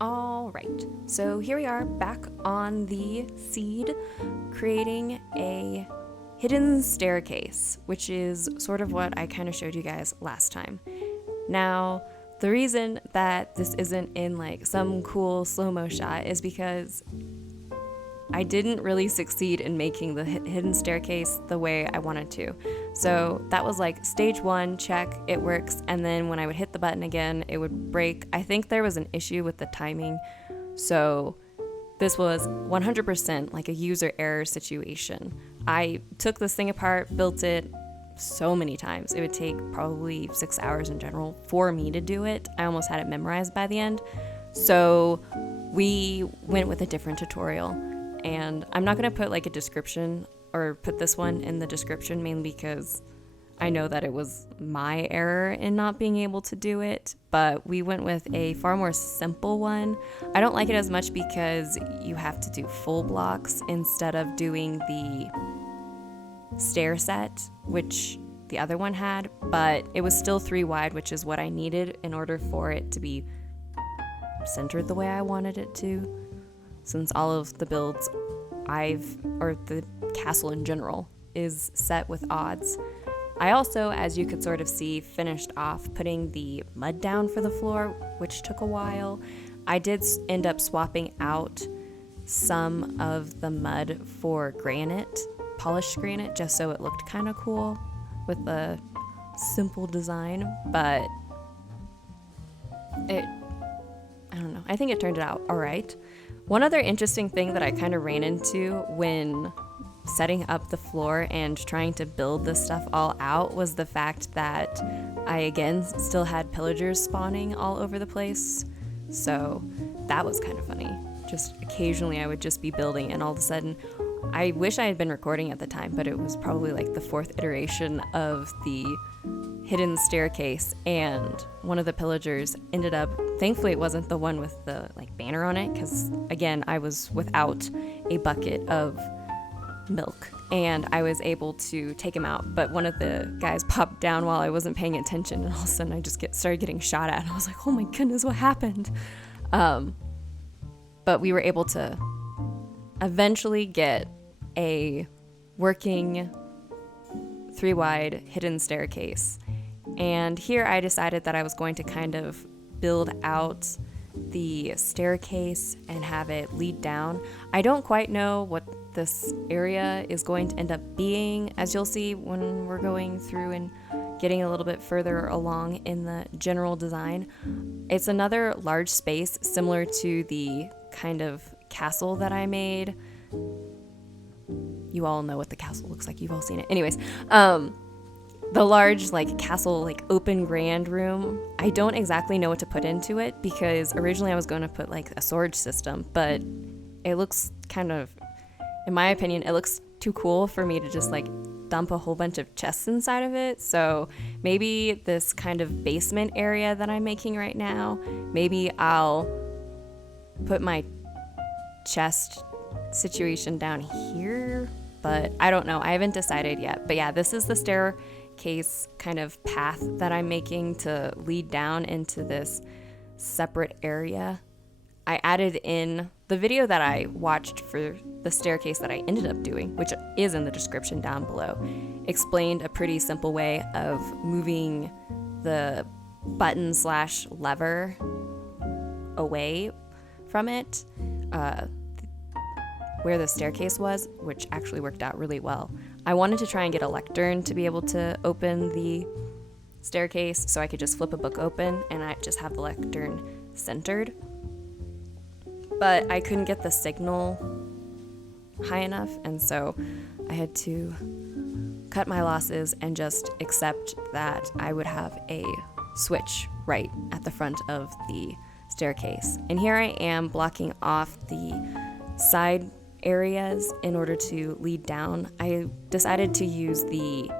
All right, so here we are back on the seed, creating a hidden staircase, which is sort of what I kind of showed you guys last time. Now, the reason that this isn't in like some cool slow-mo shot is because I didn't really succeed in making the hidden staircase the way I wanted to. So that was like stage 1, check, it works. And then when I would hit the button again, it would break. I think there was an issue with the timing. So this was 100% like a user error situation. I took this thing apart, built it so many times. It would take probably 6 hours in general for me to do it. I almost had it memorized by the end. So we went with a different tutorial. And I'm not going to put like a description or put this one in the description, mainly because I know that it was my error in not being able to do it, but we went with a far more simple one. I don't like it as much because you have to do full blocks instead of doing the stair set, which the other one had, but it was still 3 wide, which is what I needed in order for it to be centered the way I wanted it to. Since all of the builds or the castle in general, is set with odds. I also, as you could sort of see, finished off putting the mud down for the floor, which took a while. I did end up swapping out some of the mud for granite, polished granite, just so it looked kind of cool with the simple design, but I don't know. I think it turned out all right. One other interesting thing that I kind of ran into when setting up the floor and trying to build this stuff all out was the fact that I again still had pillagers spawning all over the place. So that was kind of funny. Just occasionally I would just be building and all of a sudden, I wish I had been recording at the time, but it was probably like the 4th iteration of the hidden staircase, and one of the pillagers ended up, thankfully it wasn't the one with the like banner on it, because again I was without a bucket of milk and I was able to take him out, but one of the guys popped down while I wasn't paying attention, and all of a sudden I just started getting shot at, and I was like, oh my goodness, what happened? But we were able to eventually get a working 3 wide hidden staircase. And here I decided that I was going to kind of build out the staircase and have it lead down. I don't quite know what this area is going to end up being, as you'll see when we're going through and getting a little bit further along in the general design. It's another large space similar to the kind of castle that I made. You all know what the castle looks like. You've all seen it. Anyways, the large like castle, like open grand room, I don't exactly know what to put into it because originally I was going to put like a storage system, but it looks kind of, in my opinion, it looks too cool for me to just like dump a whole bunch of chests inside of it. So maybe this kind of basement area that I'm making right now, maybe I'll put my chest situation down here, but I don't know. I haven't decided yet. But yeah, this is the staircase kind of path that I'm making to lead down into this separate area. I added in the video that I watched for the staircase that I ended up doing, which is in the description down below, explained a pretty simple way of moving the button/lever away from it, where the staircase was, which actually worked out really well. I wanted to try and get a lectern to be able to open the staircase so I could just flip a book open and I just have the lectern centered. But I couldn't get the signal high enough, and so I had to cut my losses and just accept that I would have a switch right at the front of the staircase. And here I am blocking off the side areas in order to lead down. I decided to use the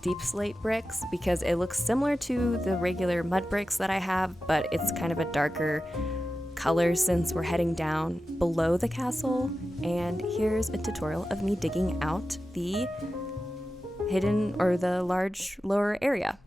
deep slate bricks because it looks similar to the regular mud bricks that I have, but it's kind of a darker color since we're heading down below the castle. And here's a tutorial of me digging out the hidden or the large lower area.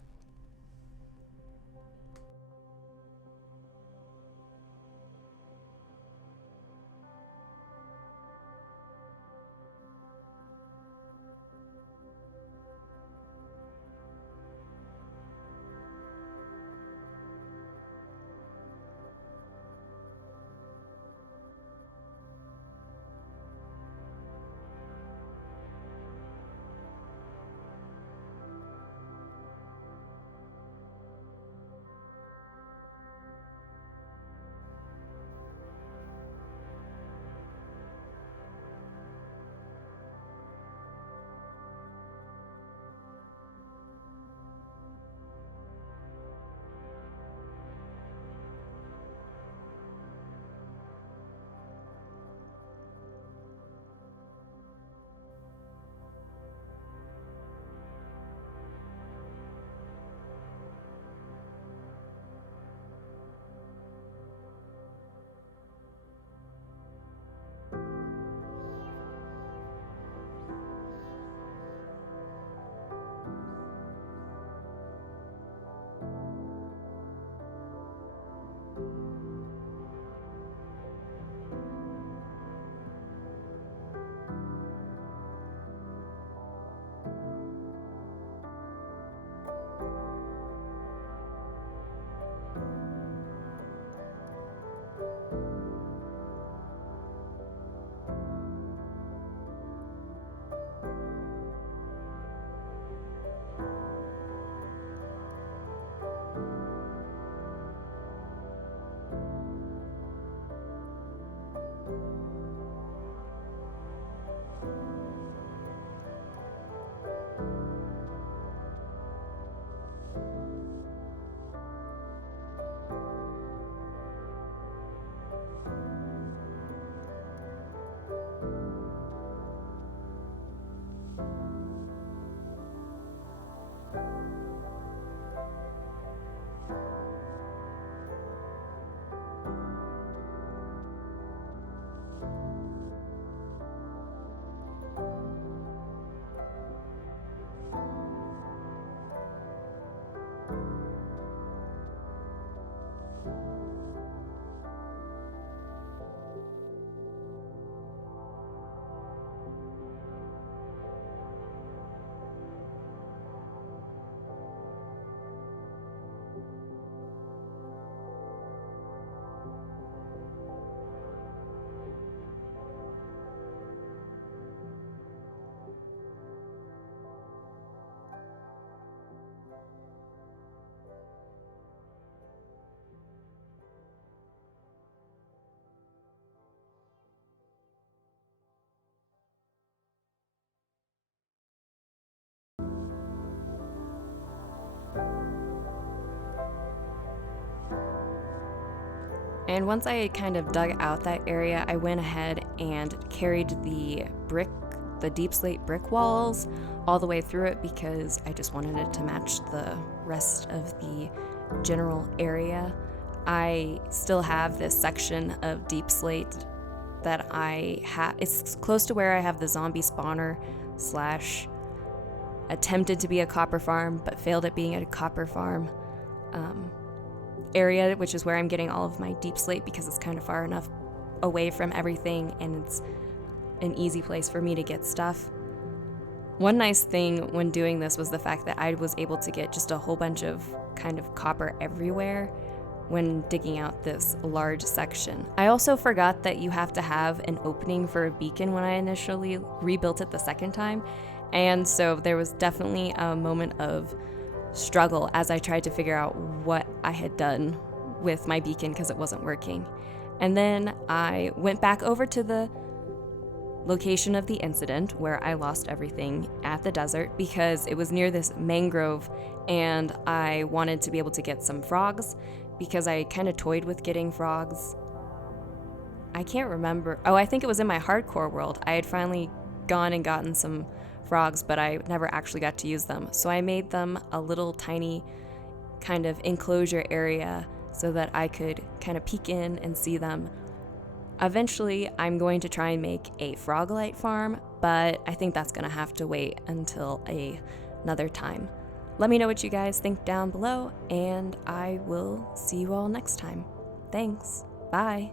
And once I had kind of dug out that area, I went ahead and carried the deep slate brick walls all the way through it because I just wanted it to match the rest of the general area. I still have this section of deep slate that I have. It's close to where I have the zombie spawner slash attempted to be a copper farm but failed at being a copper farm area, which is where I'm getting all of my deep slate because it's kind of far enough away from everything and it's an easy place for me to get stuff. One nice thing when doing this was the fact that I was able to get just a whole bunch of kind of copper everywhere when digging out this large section. I also forgot that you have to have an opening for a beacon when I initially rebuilt it the second time, and so there was definitely a moment of struggle as I tried to figure out what I had done with my beacon because it wasn't working. And then I went back over to the location of the incident where I lost everything at the desert because it was near this mangrove and I wanted to be able to get some frogs because I kind of toyed with getting frogs. I can't remember. Oh, I think it was in my hardcore world. I had finally gone and gotten some frogs, but I never actually got to use them. So I made them a little tiny kind of enclosure area so that I could kind of peek in and see them. Eventually, I'm going to try and make a frog light farm, but I think that's going to have to wait until another time. Let me know what you guys think down below, and I will see you all next time. Thanks. Bye.